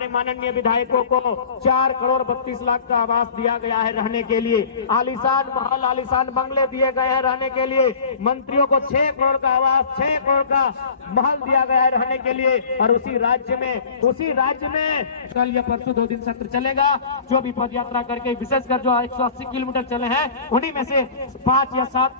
हमारे माननीय विधायकों को 4 करोड़ 32 लाख का आवास दिया गया है रहने के लिए, आलीशान महल आलीशान बंगले दिए गए हैं रहने के लिए, मंत्रियों को 6 करोड़ का आवास 6 करोड़ का महल दिया गया है रहने के लिए। और उसी राज्य में कल या परसों 2 दिन सत्र चलेगा। जो भी पद यात्रा करके विशेषकर जो 180 किलोमीटर चले हैं उन्हीं में से 5 या 7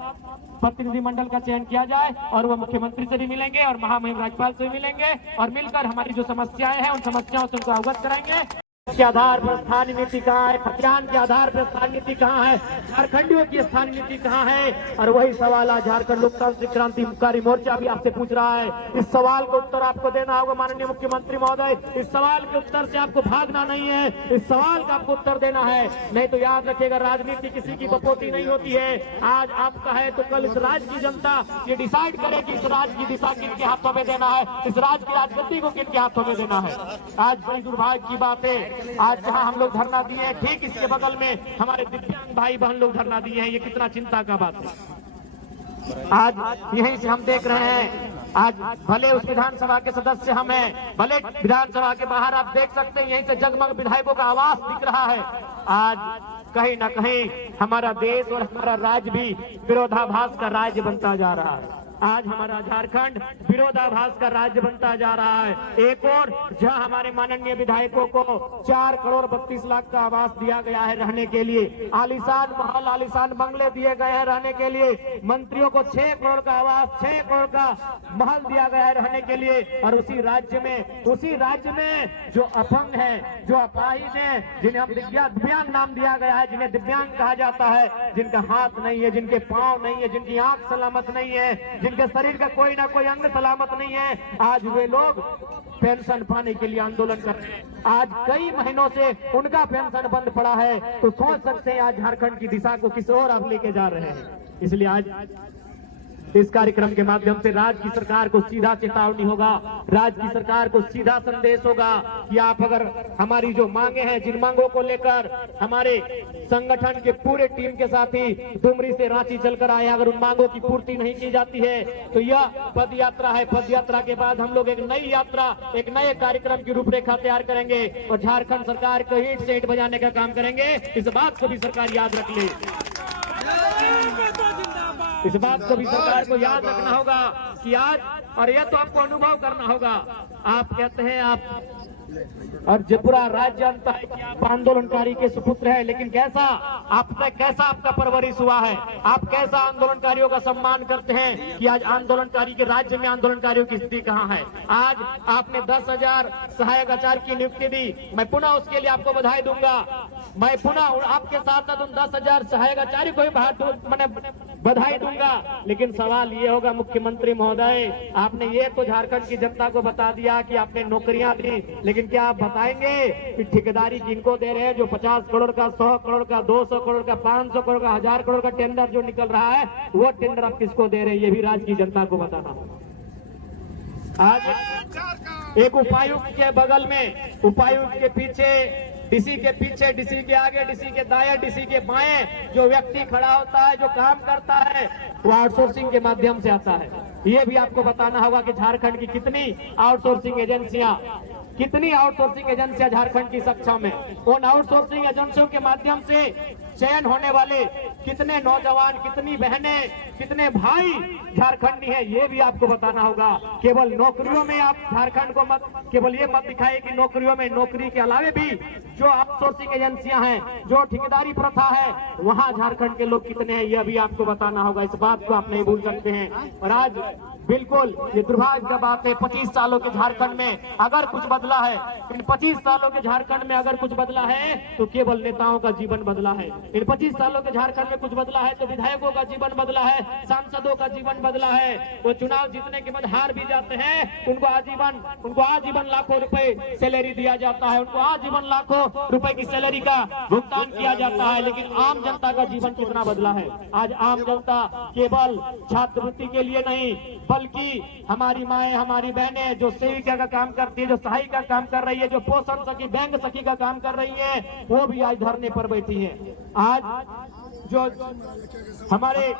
प्रतिनिधिमंडल का चयन किया जाए और वो मुख्यमंत्री से भी मिलेंगे और महामहिम राज्यपाल से भी मिलेंगे और मिलकर हमारी जो समस्याएं हैं उन समस्याओं से उनको अवगत कराएंगे। के आधार पर स्थानीय नीति कहाँ है, खतियान के आधार पर स्थानीय नीति कहाँ है, झारखंडियों की स्थानीय नीति कहाँ है। और वही सवाल आज झारखंड लोकतांत्रिक क्रांतिकारी मोर्चा भी आपसे पूछ रहा है। इस सवाल का उत्तर आपको देना होगा माननीय मुख्यमंत्री महोदय। इस सवाल के उत्तर से आपको भागना नहीं है, इस सवाल का आपको उत्तर देना है। नहीं तो याद रखिएगा, राजनीति किसी की बपोती नहीं होती है। आज आपका है तो कल इस राज्य की जनता ये डिसाइड करे कि इस राज्य की दिशा किनके हाथों में देना है, इस राज्य की राजनीति को किनके हाथों में देना है। आज बड़ी दुर्भाग्य की बात है, आज जहां हम लोग धरना दिए हैं ठीक इसके बगल में हमारे दिव्यांग भाई बहन लोग धरना दिए हैं। ये कितना चिंता का बात है। आज यहीं से हम देख रहे हैं, आज भले उस विधानसभा के सदस्य हम हैं, भले विधानसभा के बाहर आप देख सकते हैं यहीं से जगमग विधायकों का आवास दिख रहा है। आज कहीं ना कहीं हमारा देश और हमारा राज्य भी विरोधाभास का राज्य बनता जा रहा है। आज हमारा झारखंड विरोधाभास का राज्य बनता जा रहा है। एक और जहां हमारे माननीय विधायकों को 4 करोड़ 32 लाख का आवास दिया गया है रहने के लिए, आलीशान महल आलीशान बंगले दिए गए हैं रहने के लिए, मंत्रियों को 6 करोड़ का आवास 6 करोड़ का महल दिया गया है रहने के लिए। और उसी राज्य में जो अपंग है, जो अपाहिज है, जिन्हें हम दिव्यांग नाम दिया गया है, जिन्हें दिव्यांग कहा जाता है, जिनका हाथ नहीं है, जिनके पांव नहीं है, जिनकी आंख सलामत नहीं है, जिनके शरीर का कोई ना कोई अंग सलामत नहीं है, आज वे लोग पेंशन पाने के लिए आंदोलन कर रहे हैं। आज कई महीनों से उनका पेंशन बंद पड़ा है। तो सोच सकते हैं आज झारखंड की दिशा को किस ओर आप लेके जा रहे हैं। इसलिए आज इस कार्यक्रम के माध्यम से राज्य की सरकार को सीधा चेतावनी होगा, राज्य की सरकार को सीधा संदेश होगा कि आप अगर हमारी जो मांगे हैं, जिन मांगों को लेकर हमारे संगठन के पूरे टीम के साथ ही डुमरी से रांची चलकर आए, अगर उन मांगों की पूर्ति नहीं की जाती है तो यह पद यात्रा है। पद यात्रा के बाद हम लोग एक नई यात्रा, एक नए कार्यक्रम की रूपरेखा तैयार करेंगे और झारखंड सरकार को ईंट से ईंट बजाने का काम करेंगे। इस बात को भी सरकार याद रख ले, इस बात को भी सरकार को याद रखना होगा कि आज, और यह तो आपको अनुभव करना होगा। आप कहते हैं आप और जो पूरा राज्य जानता है कि आप आंदोलनकारी के सुपुत्र है, लेकिन कैसा आपका परवरिश हुआ है, आप कैसा आंदोलनकारियों का सम्मान करते हैं कि आज आंदोलनकारी के राज्य में आंदोलनकारियों की स्थिति कहाँ है। आज आपने 10,000 सहायक आचार्य की नियुक्ति दी, मैं पुनः उसके लिए आपको बधाई दूंगा। मैं पुनः आपके साथ उन 10,000 सहायक आचार्य को भी बधाई दूंगा। लेकिन सवाल ये होगा मुख्यमंत्री महोदय, आपने ये तो झारखंड की जनता को बता दिया कि आपने नौकरियां दी, लेकिन क्या आप बताएंगे कि ठेकेदारी किनको दे रहे हैं? जो 50 करोड़ का, 100 करोड़ का, 200 करोड़ का, 500 करोड़ का, 1000 करोड़ का टेंडर जो निकल रहा है, वो टेंडर आप किसको दे रहे हैं? ये भी राज्य की जनता को बताना। आज एक उपायुक्त के बगल में, उपायुक्त के पीछे, डीसी के पीछे, डीसी के आगे, डीसी के दाएं, डीसी के बाएं जो व्यक्ति खड़ा होता है, जो काम करता है, वो आउटसोर्सिंग के माध्यम से आता है। ये भी आपको बताना होगा कि झारखंड की कितनी आउटसोर्सिंग एजेंसियां झारखंड की सक्षम है। उन आउटसोर्सिंग एजेंसियों के माध्यम से चयन होने वाले कितने नौजवान, कितनी बहनें, कितने भाई झारखंडी हैं, ये भी आपको बताना होगा। केवल नौकरियों में आप झारखंड को केवल ये मत दिखाए कि नौकरियों में, नौकरी के अलावे भी जो आउटसोर्सिंग एजेंसियां हैं, जो ठेकेदारी प्रथा है, वहां झारखंड के लोग कितने हैं, यह भी आपको बताना होगा। इस बात को आप नहीं भूल सकते हैं। और आज बिल्कुल ये दुर्भाग्य का बात है, 25 सालों के झारखंड में अगर कुछ बदला है, इन 25 सालों के झारखंड में अगर कुछ बदला है तो केवल नेताओं का जीवन बदला है। इन 25 सालों के झारखंड में कुछ बदला है तो विधायकों का जीवन बदला है, सांसदों का जीवन बदला है। वो चुनाव जीतने के बाद हार भी जाते हैं, उनको आजीवन लाखों रुपए सैलरी दिया जाता है, उनको आजीवन लाखों रुपए की सैलरी का भुगतान किया जाता है। लेकिन आम जनता का जीवन कितना बदला है? आज आम जनता केवल छात्रवृत्ति के लिए नहीं, बल्कि हमारी माएं, हमारी बहनें जो सेविका का काम करती है, जो सहायिका काम कर रही है, जो पोषण सखी, बैंक सखी का काम कर रही है, वो भी आज धरने पर बैठी है। आज जो हमारे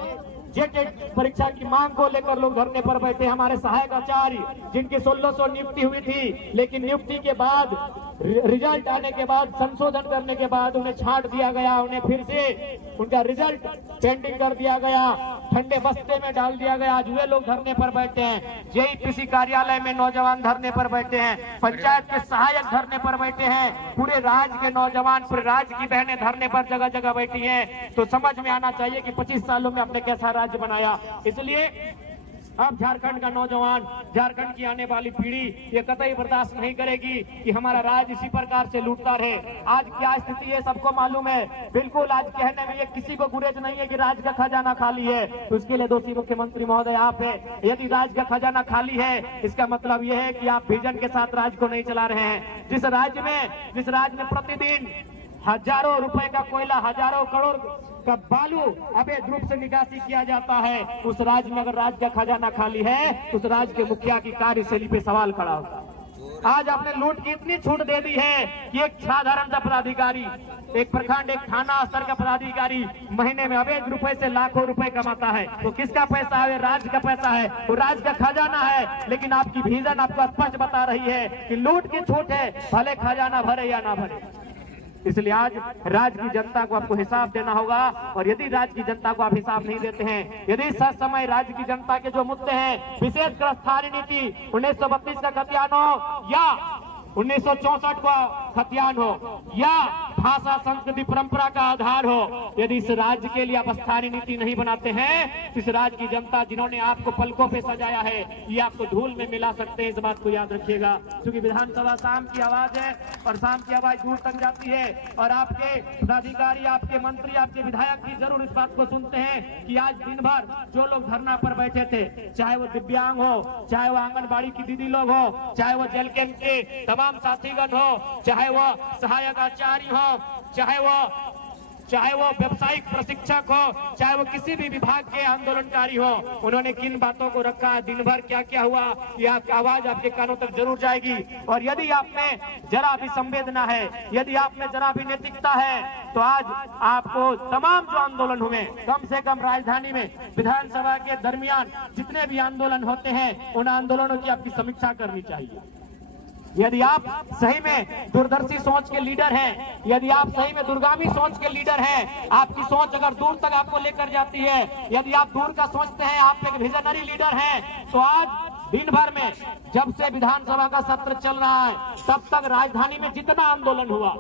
जेटेट परीक्षा की मांग को लेकर लोग धरने पर बैठे। हमारे सहायक आचार्य जिनकी 1600 नियुक्ति हुई थी, लेकिन नियुक्ति के बाद रिजल्ट आने के बाद संशोधन करने के बाद उन्हें छांट दिया गया, उन्हें फिर से उनका रिजल्ट पेंडिंग कर दिया गया, ठंडे बस्ते में डाल दिया गया। आज वे लोग धरने पर बैठे हैं। जेईपीसी कार्यालय में नौजवान धरने पर बैठे हैं, पंचायत के सहायक धरने पर बैठे हैं, पूरे राज्य के नौजवान, पूरे राज्य की बहनें धरने पर जगह जगह बैठी हैं। तो समझ में आना चाहिए कि 25 सालों में आपने कैसा राज्य बनाया। इसलिए अब झारखंड का नौजवान, झारखंड की आने वाली पीढ़ी ये कतई बर्दाश्त नहीं करेगी कि हमारा राज्य इसी प्रकार से लूटता रहे। आज क्या स्थिति है सबको मालूम है। बिल्कुल आज कहने में ये किसी को गुरेज नहीं है कि राज्य का खजाना खाली है, तो उसके लिए दोषी मुख्यमंत्री महोदय आप है। यदि राज्य का खजाना खाली है, इसका मतलब यह है कि आप विजन के साथ राज्य को नहीं चला रहे हैं। जिस राज्य में प्रतिदिन हजारों रुपए का कोयला, हजारों करोड़ का बालू अवैध रूप से निकासी किया जाता है, उस राज्य में अगर राज्य का खजाना खाली है तो उस राज्य के मुखिया की कार्यशैली पे सवाल खड़ा होता है। आज आपने लूट की इतनी छूट दे दी है कि एक साधारण सा पदाधिकारी, एक प्रखंड, एक थाना स्तर का पदाधिकारी महीने में अवैध रुपए से लाखों रुपए कमाता है। तो किसका पैसा है? राज्य का पैसा है, वो राज्य का खजाना है। लेकिन आपकी विजन आपको स्पष्ट बता रही है कि लूट की छूट है, भले खजाना भरे या ना भरे। इसलिए आज राज्य की जनता को आपको हिसाब देना होगा। और यदि राज्य की जनता को आप हिसाब नहीं देते हैं, यदि सच समय राज्य की जनता के जो मुद्दे हैं, विशेषकर स्थानीय नीति 1932 का खतियान हो या 1964 का खतियान हो या भाषा संस्कृति परंपरा का आधार हो, यदि इस राज्य के लिए आप स्थानीय नीति नहीं बनाते हैं, इस राज्य की जनता जिन्होंने आपको पलकों पे सजाया है, ये आपको धूल में मिला सकते हैं। इस बात को याद रखिएगा, क्योंकि विधानसभा शाम की आवाज है और शाम की आवाज दूर तक जाती है। और आपके पदाधिकारी, आपके मंत्री, आपके विधायक भी जरूर इस बात को सुनते हैं कि आज दिन भर जो लोग धरना पर बैठे थे, चाहे वो दिव्यांग हो, चाहे वो आंगनबाड़ी की दीदी लोग हो, चाहे वो जेल कैंप के तमाम साथीगण हो, चाहे वो सहायक आचार्य हो, चाहे वो व्यवसायिक प्रशिक्षक हो, चाहे वो किसी भी विभाग के आंदोलनकारी हो, उन्होंने किन बातों को रखा, दिन भर क्या क्या हुआ, ये आपकी आवाज आपके कानों तक जरूर जाएगी। और यदि आप में जरा भी संवेदना है, यदि आप में जरा भी नैतिकता है, तो आज आपको तमाम जो आंदोलन हुए, कम से कम राजधानी में विधानसभा के दरमियान जितने भी आंदोलन होते हैं, उन आंदोलनों की आपकी समीक्षा करनी चाहिए। यदि आप सही में दूरदर्शी सोच के लीडर हैं, यदि आप सही में दूरगामी सोच के लीडर हैं, आपकी सोच अगर दूर तक आपको लेकर जाती है, यदि आप दूर का सोचते हैं, आप एक विजनरी लीडर हैं, तो आज दिन भर में जब से विधानसभा का सत्र चल रहा है, तब तक राजधानी में जितना आंदोलन हुआ,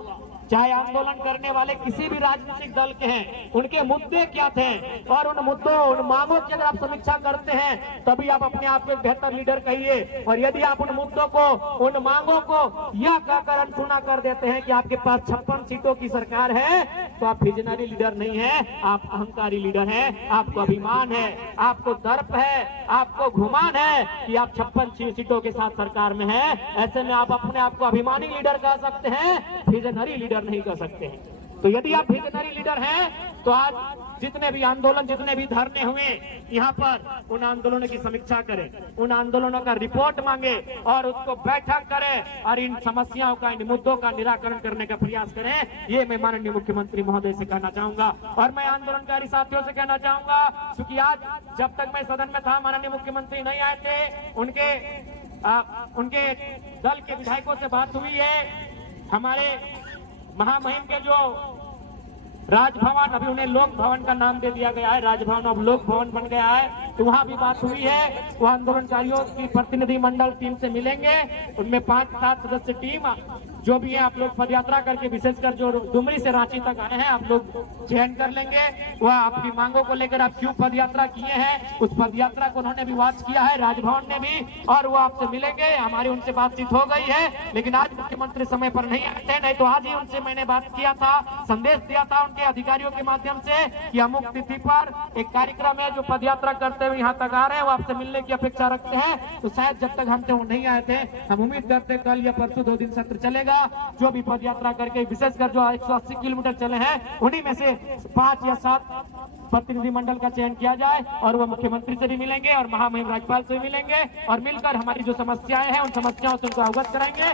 चाहे आंदोलन करने वाले किसी भी राजनीतिक दल के हैं, उनके मुद्दे क्या थे, और उन मुद्दों, उन मांगों की अगर आप समीक्षा करते हैं, तभी आप अपने आप को एक बेहतर लीडर कहिए। और यदि आप उन मुद्दों को, उन मांगों को यह कहकर अनसुना कर देते हैं कि आपके पास 56 सीटों की सरकार है, तो आप विजनरी लीडर नहीं है, आप अहंकारी लीडर हैं। आपको अभिमान है, आपको दर्प है, आपको घुमान है कि आप 56 सीटों के साथ सरकार में है। ऐसे में आप अपने आप को अभिमानी लीडर कह सकते हैं, विजनरी लीडर नहीं कर सकते हैं। तो यदि आप विजनरी लीडर हैं, तो आज जितने भी आंदोलन, जितने भी धरने हुए यहाँ पर, उन आंदोलनों की समीक्षा करें, उन आंदोलनों का रिपोर्ट मांगे और उसको बैठक करें और इन समस्याओं का, इन मुद्दों का निराकरण करने का प्रयास करें। ये मैं माननीय मुख्यमंत्री महोदय से कहना चाहूंगा। और मैं आंदोलनकारी साथियों से कहना चाहूंगा, क्योंकि आज जब तक मैं सदन में था, माननीय मुख्यमंत्री नहीं आए थे, उनके दल के विधायकों से बात हुई है। हमारे महामहिम के जो राजभवन, अभी उन्हें लोक भवन का नाम दे दिया गया है, राजभवन अब लोक भवन बन गया है, तो वहां भी बात हुई है। वो आंदोलनकारियों की प्रतिनिधि मंडल टीम से मिलेंगे, उनमें 5-7 सदस्य टीम जो भी है, आप लोग पद यात्रा करके, विशेषकर जो डुमरी से रांची तक आए हैं, आप लोग चयन कर लेंगे। वह आपकी मांगों को लेकर आप क्यों पद यात्रा किए हैं, उस पद यात्रा को उन्होंने भी वॉच किया है, राजभवन ने भी, और वो आपसे मिलेंगे। हमारी उनसे बातचीत हो गई है, लेकिन आज मुख्यमंत्री समय पर नहीं आए थे, नहीं तो आज ही उनसे मैंने बात किया था, संदेश दिया था उनके अधिकारियों के माध्यम से कि अमुक तिथि पर एक कार्यक्रम है, जो पद यात्रा करते हुए यहाँ तक आ रहे हैं, वो आपसे मिलने की अपेक्षा रखते हैं। तो शायद जब तक हमसे वो नहीं आए थे, हम उम्मीद करते कल या परसों 2 दिन सत्र चलेगा। जो भी पद यात्रा करके, विशेषकर जो 180 किलोमीटर चले हैं, उन्हीं में से 5 या 7 प्रतिनिधि मंडल का चयन किया जाए और वह मुख्यमंत्री से भी मिलेंगे और महामहिम राज्यपाल से भी मिलेंगे और मिलकर हमारी जो समस्याएं हैं, उन समस्याओं से उनको अवगत कराएंगे